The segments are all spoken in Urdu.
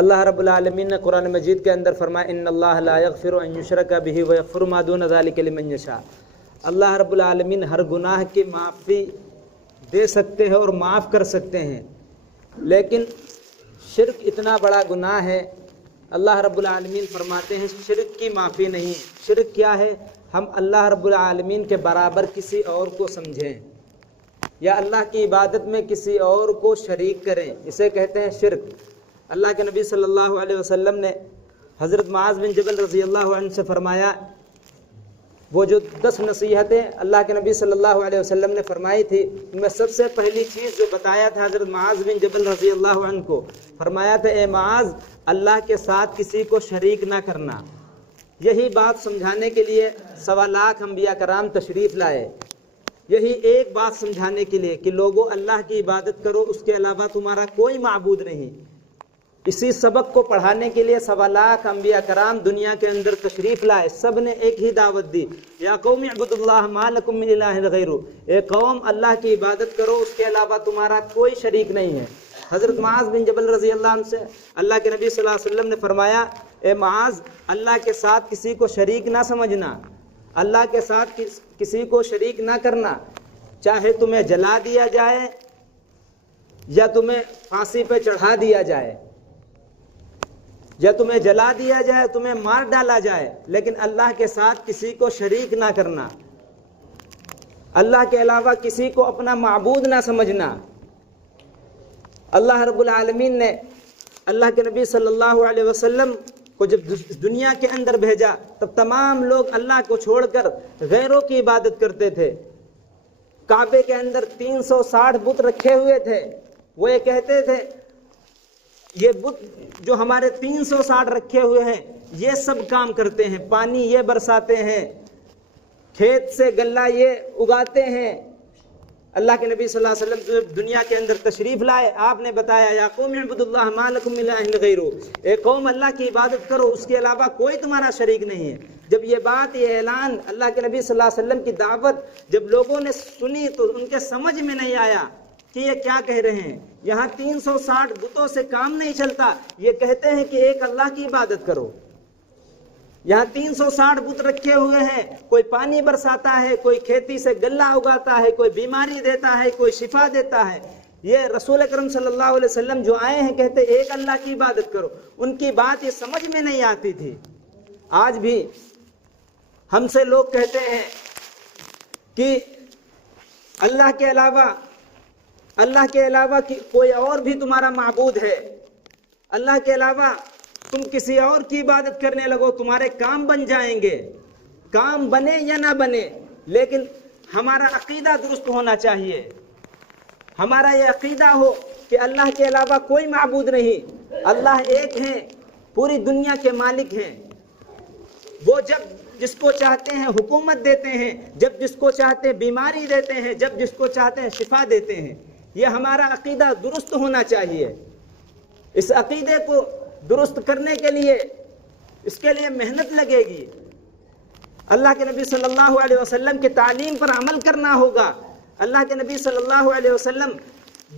اللہ رب العالمین نے قرآن مجید کے اندر فرمایا ان اللہ لا یغفر ان یشرک بہ ویغفر ما دون ذلک لمن یشاء۔ اللہ رب العالمین ہر گناہ کی معافی دے سکتے ہیں اور معاف کر سکتے ہیں، لیکن شرک اتنا بڑا گناہ ہے، اللہ رب العالمین فرماتے ہیں شرک کی معافی نہیں۔ شرک کیا ہے؟ ہم اللہ رب العالمین کے برابر کسی اور کو سمجھیں یا اللہ کی عبادت میں کسی اور کو شریک کریں، اسے کہتے ہیں شرک۔ اللہ کے نبی صلی اللہ علیہ وسلم نے حضرت معاذ بن جبل رضی اللہ عنہ سے فرمایا، وہ جو 10 نصیحتیں اللہ کے نبی صلی اللہ علیہ وسلم نے فرمائی تھی، ان میں سب سے پہلی چیز جو بتایا تھا حضرت معاذ بن جبل رضی اللہ عنہ کو، فرمایا تھا اے معاذ اللہ کے ساتھ کسی کو شریک نہ کرنا۔ یہی بات سمجھانے کے لیے 1.25 لاکھ انبیاء کرام تشریف لائے، یہی ایک بات سمجھانے کے لیے کہ لوگوں اللہ کی عبادت کرو، اس کے علاوہ تمہارا کوئی معبود نہیں۔ اسی سبق کو پڑھانے کے لیے 1.25 لاکھ انبیاء کرام دنیا کے اندر تشریف لائے، سب نے ایک ہی دعوت دی، یا قوم اعبدوا اللہ ما لکم من الہ غیرہ، اے قوم اللہ کی عبادت کرو، اس کے علاوہ تمہارا کوئی شریک نہیں ہے۔ حضرت معاذ بن جبل رضی اللہ عنہ سے اللہ کے نبی صلی اللہ علیہ وسلم نے فرمایا اے معاذ اللہ کے ساتھ کسی کو شریک نہ سمجھنا، اللہ کے ساتھ کسی کو شریک نہ کرنا، چاہے تمہیں جلا دیا جائے یا تمہیں پھانسی پہ چڑھا دیا جائے، یا تمہیں جلا دیا جائے، تمہیں مار ڈالا جائے، لیکن اللہ کے ساتھ کسی کو شریک نہ کرنا، اللہ کے علاوہ کسی کو اپنا معبود نہ سمجھنا۔ اللہ رب العالمین نے اللہ کے نبی صلی اللہ علیہ وسلم کو جب دنیا کے اندر بھیجا، تب تمام لوگ اللہ کو چھوڑ کر غیروں کی عبادت کرتے تھے۔ کعبے کے اندر 360 بت رکھے ہوئے تھے، وہ یہ کہتے تھے یہ بت جو ہمارے 360 رکھے ہوئے ہیں یہ سب کام کرتے ہیں، پانی یہ برساتے ہیں، کھیت سے غلہ یہ اگاتے ہیں۔ اللہ کے نبی صلی اللہ علیہ وسلم جب دنیا کے اندر تشریف لائے، آپ نے بتایا یا قوم اعبدوا اللہ ما لکم من الہ غیرہ، اے قوم اللہ کی عبادت کرو، اس کے علاوہ کوئی تمہارا شریک نہیں ہے۔ جب یہ بات، یہ اعلان، اللہ کے نبی صلی اللہ علیہ وسلم کی دعوت جب لوگوں نے سنی تو ان کے سمجھ میں نہیں آیا کہ یہ کیا کہہ رہے ہیں۔ یہاں 360 بتوں سے کام نہیں چلتا، یہ کہتے ہیں کہ ایک اللہ کی عبادت کرو۔ یہاں 360 بت رکھے ہوئے ہیں، کوئی پانی برساتا ہے، کوئی کھیتی سے غلہ اگاتا ہے، کوئی بیماری دیتا ہے، کوئی شفا دیتا ہے۔ یہ رسول اکرم صلی اللہ علیہ وسلم جو آئے ہیں کہتے ایک اللہ کی عبادت کرو، ان کی بات یہ سمجھ میں نہیں آتی تھی۔ آج بھی ہم سے لوگ کہتے ہیں کہ اللہ کے علاوہ کوئی اور بھی تمہارا معبود ہے، اللہ کے علاوہ تم کسی اور کی عبادت کرنے لگو تمہارے کام بن جائیں گے۔ کام بنے یا نہ بنے، لیکن ہمارا عقیدہ درست ہونا چاہیے۔ ہمارا یہ عقیدہ ہو کہ اللہ کے علاوہ کوئی معبود نہیں، اللہ ایک ہیں، پوری دنیا کے مالک ہیں۔ وہ جب جس کو چاہتے ہیں حکومت دیتے ہیں، جب جس کو چاہتے ہیں بیماری دیتے ہیں، جب جس کو چاہتے ہیں شفا دیتے ہیں۔ یہ ہمارا عقیدہ درست ہونا چاہیے۔ اس عقیدے کو درست کرنے کے لیے اس کے لیے محنت لگے گی، اللہ کے نبی صلی اللہ علیہ وسلم کی تعلیم پر عمل کرنا ہوگا۔ اللہ کے نبی صلی اللہ علیہ وسلم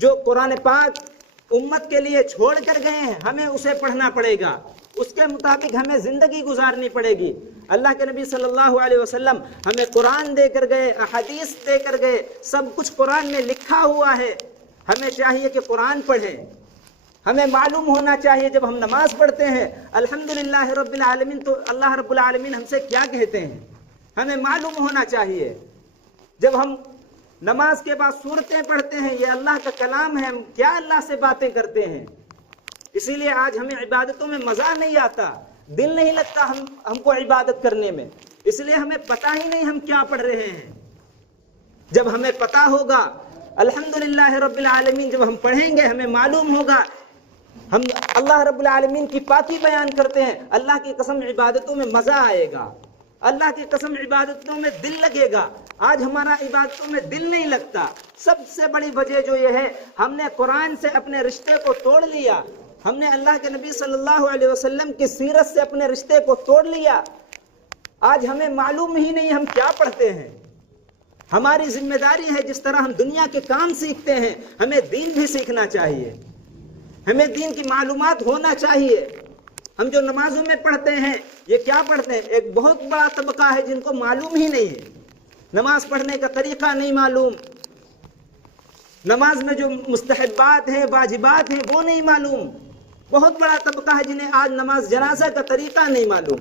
جو قرآن پاک امت کے لیے چھوڑ کر گئے ہیں، ہمیں اسے پڑھنا پڑے گا، اس کے مطابق ہمیں زندگی گزارنی پڑے گی۔ اللہ کے نبی صلی اللہ علیہ وسلم ہمیں قرآن دے کر گئے، احادیث دے کر گئے، سب کچھ قرآن میں لکھا ہوا ہے۔ ہمیں چاہیے کہ قرآن پڑھیں۔ ہمیں معلوم ہونا چاہیے جب ہم نماز پڑھتے ہیں الحمدللہ رب العالمین تو اللہ رب العالمین ہم سے کیا کہتے ہیں، ہمیں معلوم ہونا چاہیے۔ جب ہم نماز کے بعد سورتیں پڑھتے ہیں یہ اللہ کا کلام ہے، ہم کیا اللہ سے باتیں کرتے ہیں۔ اسی لیے آج ہمیں عبادتوں میں مزہ نہیں آتا، دل نہیں لگتا ہم کو عبادت کرنے میں، اس لیے ہمیں پتہ ہی نہیں ہم کیا پڑھ رہے ہیں۔ جب ہمیں پتہ ہوگا الحمدللہ رب العالمین، جب ہم پڑھیں گے ہمیں معلوم ہوگا ہم اللہ رب العالمین کی پاکی بیان کرتے ہیں، اللہ کی قسم عبادتوں میں مزہ آئے گا، اللہ کی قسم عبادتوں میں دل لگے گا۔ آج ہمارا عبادتوں میں دل نہیں لگتا، سب سے بڑی وجہ جو یہ ہے ہم نے قرآن سے اپنے رشتے کو توڑ لیا، ہم نے اللہ کے نبی صلی اللہ علیہ وسلم کی سیرت سے اپنے رشتے کو توڑ لیا۔ آج ہمیں معلوم ہی نہیں ہم کیا پڑھتے ہیں۔ ہماری ذمہ داری ہے جس طرح ہم دنیا کے کام سیکھتے ہیں ہمیں دین بھی سیکھنا چاہیے۔ ہمیں دین کی معلومات ہونا چاہیے. ہم جو نمازوں میں پڑھتے ہیں یہ کیا پڑھتے ہیں؟ ایک بہت بڑا طبقہ ہے جن کو معلوم ہی نہیں ہے، نماز پڑھنے کا طریقہ نہیں معلوم، نماز میں جو مستحبات ہیں واجبات ہیں وہ نہیں معلوم. بہت بڑا طبقہ ہے جنہیں آج نماز جنازہ کا طریقہ نہیں معلوم.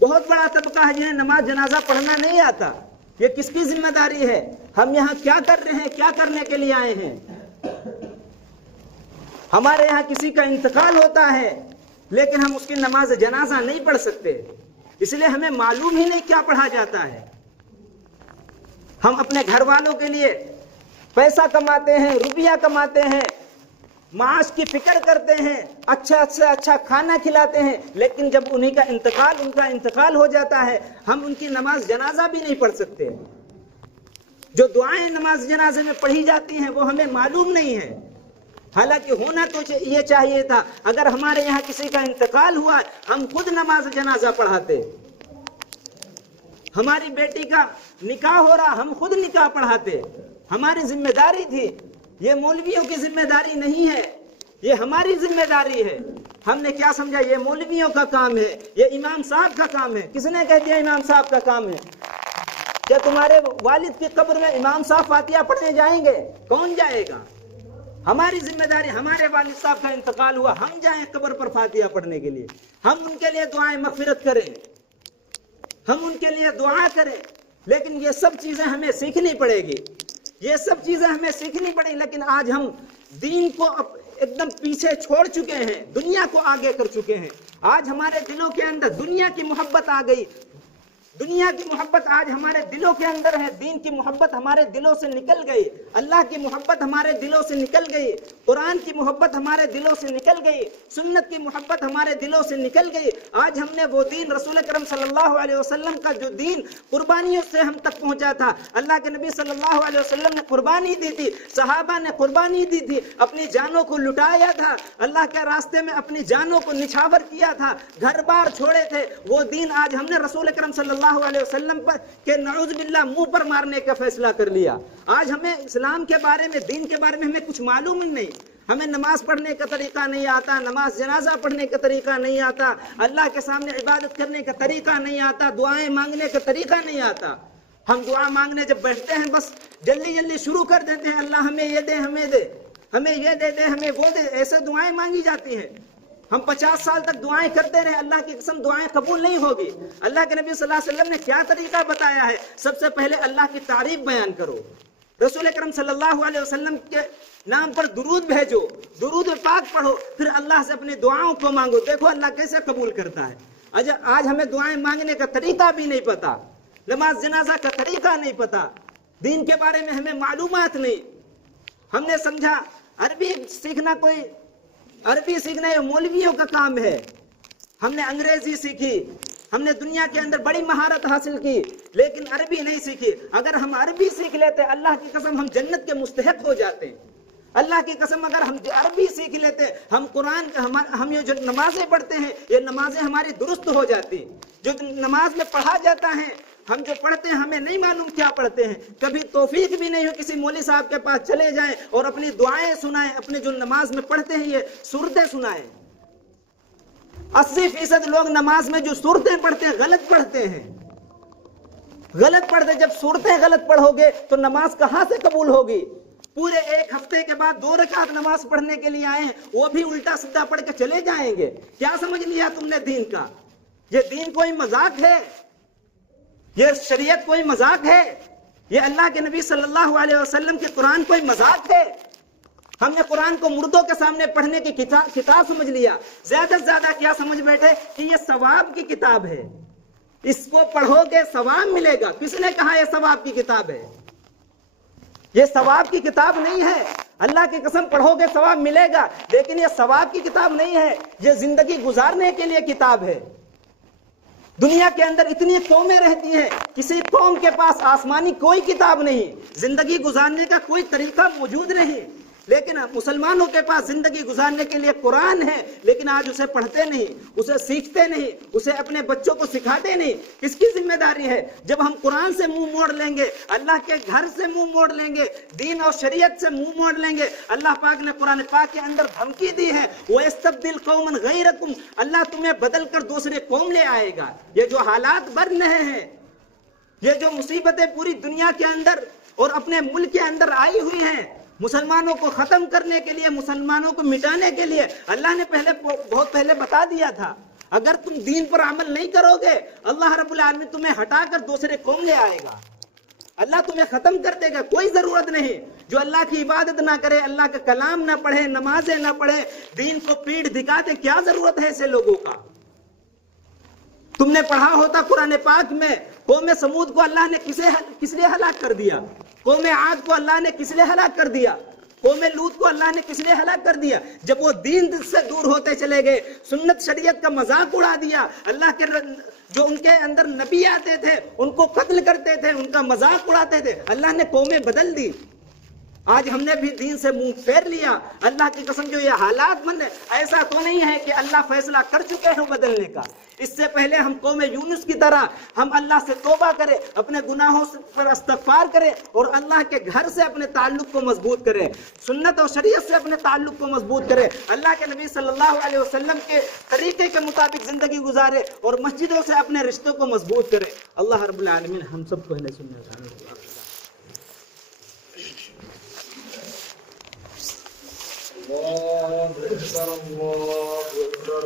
بہت بڑا طبقہ ہے جنہیں نماز جنازہ پڑھنا نہیں آتا. یہ کس کی ذمہ داری ہے؟ ہم یہاں کیا کر رہے ہیں؟ کیا کرنے کے لیے آئے ہیں؟ ہمارے یہاں کسی کا انتقال ہوتا ہے لیکن ہم اس کی نماز جنازہ نہیں پڑھ سکتے، اس لیے ہمیں معلوم ہی نہیں کیا پڑھا جاتا ہے. ہم اپنے گھر والوں کے لیے پیسہ کماتے ہیں، روپیہ کماتے ہیں، معاش کی فکر کرتے ہیں، اچھا کھانا کھلاتے ہیں، لیکن جب ان کا انتقال ہو جاتا ہے ہم ان کی نماز جنازہ بھی نہیں پڑھ سکتے. جو دعائیں نماز جنازے میں پڑھی جاتی ہیں وہ ہمیں معلوم نہیں ہے. حالانکہ ہونا تو یہ چاہیے تھا، اگر ہمارے یہاں کسی کا انتقال ہوا ہم خود نماز جنازہ پڑھاتے. ہماری بیٹی کا نکاح ہو رہا ہم خود نکاح پڑھاتے. ہماری ذمہ داری تھی. یہ مولویوں کی ذمہ داری نہیں ہے، یہ ہماری ذمہ داری ہے. ہم نے کیا سمجھا یہ مولویوں کا کام ہے، یہ امام صاحب کا کام ہے. کس نے کہہ دیا امام صاحب کا کام ہے؟ کیا تمہارے والد کی قبر میں امام صاحب فاتحہ پڑھنے جائیں گے؟ کون جائے گا؟ ہماری ذمہ داری، ہمارے والد صاحب کا انتقال ہوا ہم جائیں قبر پر فاتحہ پڑھنے کے لیے، ہم ان کے لیے دعائیں مغفرت کریں، ہم ان کے لیے دعا کریں. لیکن یہ سب چیزیں ہمیں سیکھنی پڑے گی، یہ سب چیزیں ہمیں سیکھنی پڑیں. لیکن آج ہم دین کو ایک دم پیچھے چھوڑ چکے ہیں، دنیا کو آگے کر چکے ہیں. آج ہمارے دلوں کے اندر دنیا کی محبت آ گئی. دنیا کی محبت آج ہمارے دلوں کے اندر ہے. دین کی محبت ہمارے دلوں سے نکل گئی، اللہ کی محبت ہمارے دلوں سے نکل گئی، قرآن کی محبت ہمارے دلوں سے نکل گئی، سنت کی محبت ہمارے دلوں سے نکل گئی. آج ہم نے وہ دین رسول اکرم صلی اللہ علیہ وسلم کا جو دین قربانیوں سے ہم تک پہنچا تھا، اللہ کے نبی صلی اللہ علیہ وسلم نے قربانی دی تھی، صحابہ نے قربانی دی تھی، اپنی جانوں کو لٹایا تھا، اللہ کے راستے میں اپنی جانوں کو نچھاور کیا تھا، گھر بار چھوڑے تھے. وہ دین آج ہم نے رسول اکرم صلی اللہ علیہ وسلم پر کہ نعوذ باللہ منہ پر مارنے کا فیصلہ کر لیا. آج ہمیں اسلام کے بارے میں، دین کے بارے میں ہمیں کچھ معلوم ہی نہیں. ہمیں نماز پڑھنے کا طریقہ نہیں آتا، نماز جنازہ پڑھنے کا طریقہ نہیں آتا، اللہ کے سامنے عبادت کرنے کا طریقہ نہیں آتا، دعائیں مانگنے کا طریقہ نہیں آتا. ہم دعا مانگنے جب بیٹھتے ہیں بس جلدی شروع کر دیتے ہیں، اللہ ہمیں یہ دے، ہمیں دے، ہمیں یہ دے دے، ہمیں وہ دے. ایسے دعائیں مانگی جاتی ہیں. ہم 50 سال تک دعائیں کرتے رہے، اللہ کی قسم دعائیں قبول نہیں ہوگی. اللہ کے نبی صلی اللہ علیہ وسلم نے کیا طریقہ بتایا ہے؟ سب سے پہلے اللہ کی تعریف بیان کرو، رسول اکرم صلی اللہ علیہ وسلم کے نام پر درود بھیجو، درود پاک پڑھو، پھر اللہ سے اپنی دعاؤں کو مانگو. دیکھو اللہ کیسے قبول کرتا ہے. آج ہمیں دعائیں مانگنے کا طریقہ بھی نہیں پتا، نماز جنازہ کا طریقہ نہیں پتا، دین کے بارے میں ہمیں معلومات نہیں. ہم نے سمجھا عربی سیکھنا یہ مولویوں کا کام ہے. ہم نے انگریزی سیکھی، ہم نے دنیا کے اندر بڑی مہارت حاصل کی، لیکن عربی نہیں سیکھی. اگر ہم عربی سیکھ لیتے اللہ کی قسم ہم جنت کے مستحق ہو جاتے ہیں. اللہ کی قسم اگر ہم عربی سیکھ لیتے، ہم قرآن ہم یہ جو نمازیں پڑھتے ہیں یہ نمازیں ہماری درست ہو جاتی. جو نماز میں پڑھا جاتا ہے ہم جو پڑھتے ہیں ہمیں نہیں معلوم کیا پڑھتے ہیں. کبھی توفیق بھی نہیں ہو کسی مولوی صاحب کے پاس چلے جائیں اور اپنی دعائیں سنائیں، اپنے جو نماز میں پڑھتے ہیں یہ سورتیں سنائیں. 80% لوگ نماز میں جو سورتیں پڑھتے ہیں غلط پڑھتے ہیں، غلط پڑھتے. جب سورتیں غلط پڑھو گے تو نماز کہاں سے قبول ہوگی؟ پورے ایک ہفتے کے بعد 2 رکعت نماز پڑھنے کے لیے آئے ہیں، وہ بھی الٹا سیدھا پڑھ کے چلے جائیں گے. کیا سمجھ لیا تم نے دین کا؟ یہ دین کوئی مذاق ہے؟ یہ شریعت کوئی مذاق ہے؟ یہ اللہ کے نبی صلی اللہ علیہ وسلم کی قرآن کوئی مذاق ہے؟ ہم نے قرآن کو مردوں کے سامنے پڑھنے کی کتاب سمجھ لیا. زیادہ سے زیادہ کیا سمجھ بیٹھے کہ یہ ثواب کی کتاب ہے، اس کو پڑھو گے ثواب ملے گا. کس نے کہا یہ ثواب کی کتاب ہے؟ یہ ثواب کی کتاب نہیں ہے. اللہ کی قسم پڑھو گے ثواب ملے گا، لیکن یہ ثواب کی کتاب نہیں ہے، یہ زندگی گزارنے کے لیے کتاب ہے. دنیا کے اندر اتنی قومیں رہتی ہیں، کسی قوم کے پاس آسمانی کوئی کتاب نہیں، زندگی گزارنے کا کوئی طریقہ موجود نہیں. لیکن مسلمانوں کے پاس زندگی گزارنے کے لیے قرآن ہے، لیکن آج اسے پڑھتے نہیں، اسے سیکھتے نہیں، اسے اپنے بچوں کو سکھاتے نہیں۔ کس کی ذمہ داری ہے؟ جب ہم قرآن سے منہ موڑ لیں گے، اللہ کے گھر سے منہ موڑ لیں گے، دین اور شریعت سے منہ موڑ لیں گے، اللہ پاک نے قرآن پاک کے اندر دھمکی دی ہے، وَيَسْتَبْدِلْ قَوْمًا غَيْرَكُمْ، اللہ تمہیں بدل کر دوسرے قوم لے آئے گا۔ یہ جو حالات بن رہے ہیں، یہ جو مصیبتیں پوری دنیا کے اندر اور اپنے ملک کے اندر آئی ہوئی ہیں، مسلمانوں کو ختم کرنے کے لیے، مسلمانوں کو مٹانے کے لیے، اللہ نے بہت پہلے بتا دیا تھا، اگر تم دین پر عمل نہیں کرو گے، اللہ رب العالمین تمہیں ہٹا کر دوسرے قوم لے آئے گا، اللہ تمہیں ختم کر دے گا۔ کوئی ضرورت نہیں جو اللہ کی عبادت نہ کرے، اللہ کا کلام نہ پڑھے، نمازیں نہ پڑھے، دین کو پیٹھ دکھا دے، کیا ضرورت ہے ایسے لوگوں کا؟ تم نے پڑھا ہوتا قرآن پاک میں، قوم سمود کو اللہ نے کس لیے ہلاک کر دیا، قوم عاد کو اللہ نے کس لیے ہلاک کر دیا، قوم لوط کو اللہ نے کس لیے ہلاک کر دیا؟ جب وہ دین سے دور ہوتے چلے گئے، سنت شریعت کا مذاق اڑا دیا، اللہ کے جو ان کے اندر نبی آتے تھے ان کو قتل کرتے تھے، ان کا مذاق اڑاتے تھے، اللہ نے قومیں بدل دی۔ آج ہم نے بھی دین سے منہ پھیر لیا، اللہ کی قسم جو یہ حالات بن رہے، ایسا تو نہیں ہے کہ اللہ فیصلہ کر چکے ہیں بدلنے کا۔ اس سے پہلے ہم قوم یونس کی طرح ہم اللہ سے توبہ کریں، اپنے گناہوں پر استغفار کریں اور اللہ کے گھر سے اپنے تعلق کو مضبوط کریں، سنت اور شریعت سے اپنے تعلق کو مضبوط کریں، اللہ کے نبی صلی اللہ علیہ وسلم کے طریقے کے مطابق زندگی گزارے اور مسجدوں سے اپنے رشتوں کو مضبوط کریں۔ اللہ رب العالمین ہم سب کو اہل سنت اللہ اکبر اللہ اکبر